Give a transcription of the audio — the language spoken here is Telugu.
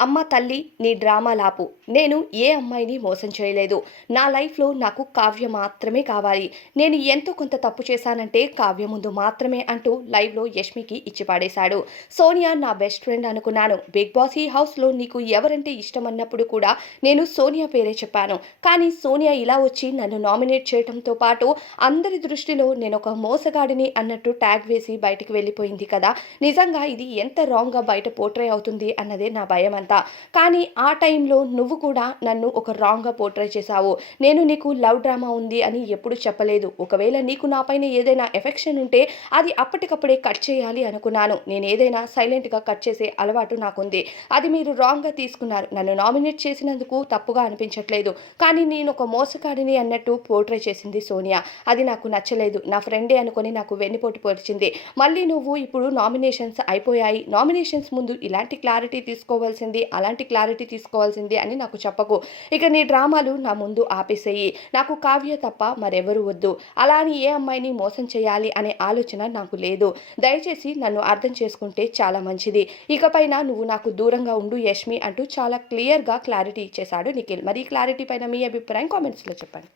అమ్మ తల్లి నీ డ్రామా లాపు. నేను ఏ అమ్మాయిని మోసం చేయలేదు. నా లైఫ్లో నాకు కావ్య మాత్రమే కావాలి. నేను ఎంతో కొంత తప్పు చేశానంటే కావ్య ముందు మాత్రమే అంటూ లైవ్లో యష్మికి ఇచ్చి పాడేశాడు. సోనియా నా బెస్ట్ ఫ్రెండ్ అనుకున్నాను. బిగ్ బాస్ ఈ హౌస్లో నీకు ఎవరంటే ఇష్టం అన్నప్పుడు కూడా నేను సోనియా పేరే చెప్పాను. కానీ సోనియా ఇలా వచ్చి నన్ను నామినేట్ చేయడంతో పాటు అందరి దృష్టిలో నేను ఒక మోసగాడిని అన్నట్టు ట్యాగ్ వేసి బయటకు వెళ్ళిపోయింది కదా. నిజంగా ఇది ఎంత రాంగ్గా బయట పోర్ట్రే అవుతుంది అన్నదే నా భయం అంతా కానీ ఆ టైంలో నువ్వు కూడా నన్ను ఒక రాంగ్గా పోర్ట్రే చేశావు. నేను నీకు లవ్ డ్రామా ఉంది అని ఎప్పుడు చెప్పలేదు. ఒకవేళ నీకు నాపైన ఏదైనా ఎఫెక్షన్ ఉంటే అది అప్పటికప్పుడే కట్ చేయాలి అనుకున్నాను. నేను ఏదైనా సైలెంట్గా కట్ చేసే అలవాటు నాకుంది. అది మీరు రాంగ్గా తీసుకున్నారు. నన్ను నామినేట్ చేసినందుకు తప్పుగా అనిపించట్లేదు. కానీ నేను ఒక మోసగాడిని అన్నట్టు పోర్ట్రే చేసింది సోనియా. అది నాకు నచ్చలేదు. నా ఫ్రెండే అనుకొని నాకు వెన్నుపోటు పొడిచింది. మళ్ళీ నువ్వు ఇప్పుడు నామినేషన్స్ అయిపోయాయి. నామినేషన్స్ ముందు ఇలాంటి క్లారిటీ తీసుకోవాల్సింది. అలాంటి క్లారిటీ తీసుకోవాల్సింది అని నాకు చెప్పకు. ఇక నీ డ్రామాలు నా ముందు ఆపేసేయి. నాకు కావ్య తప్ప మరెవరు వద్దు. అలా అని ఏ అమ్మాయిని మోసం చేయాలి అనే ఆలోచన నాకు లేదు. దయచేసి నన్ను అర్థం చేసుకుంటే చాలా మంచిది. ఇకపైన నువ్వు నాకు దూరంగా ఉండు యష్మి అంటూ చాలా క్లియర్గా క్లారిటీ ఇచ్చేశాడు నిఖిల్. మరి ఈ క్లారిటీ పైన మీ అభిప్రాయం కామెంట్స్లో చెప్పండి.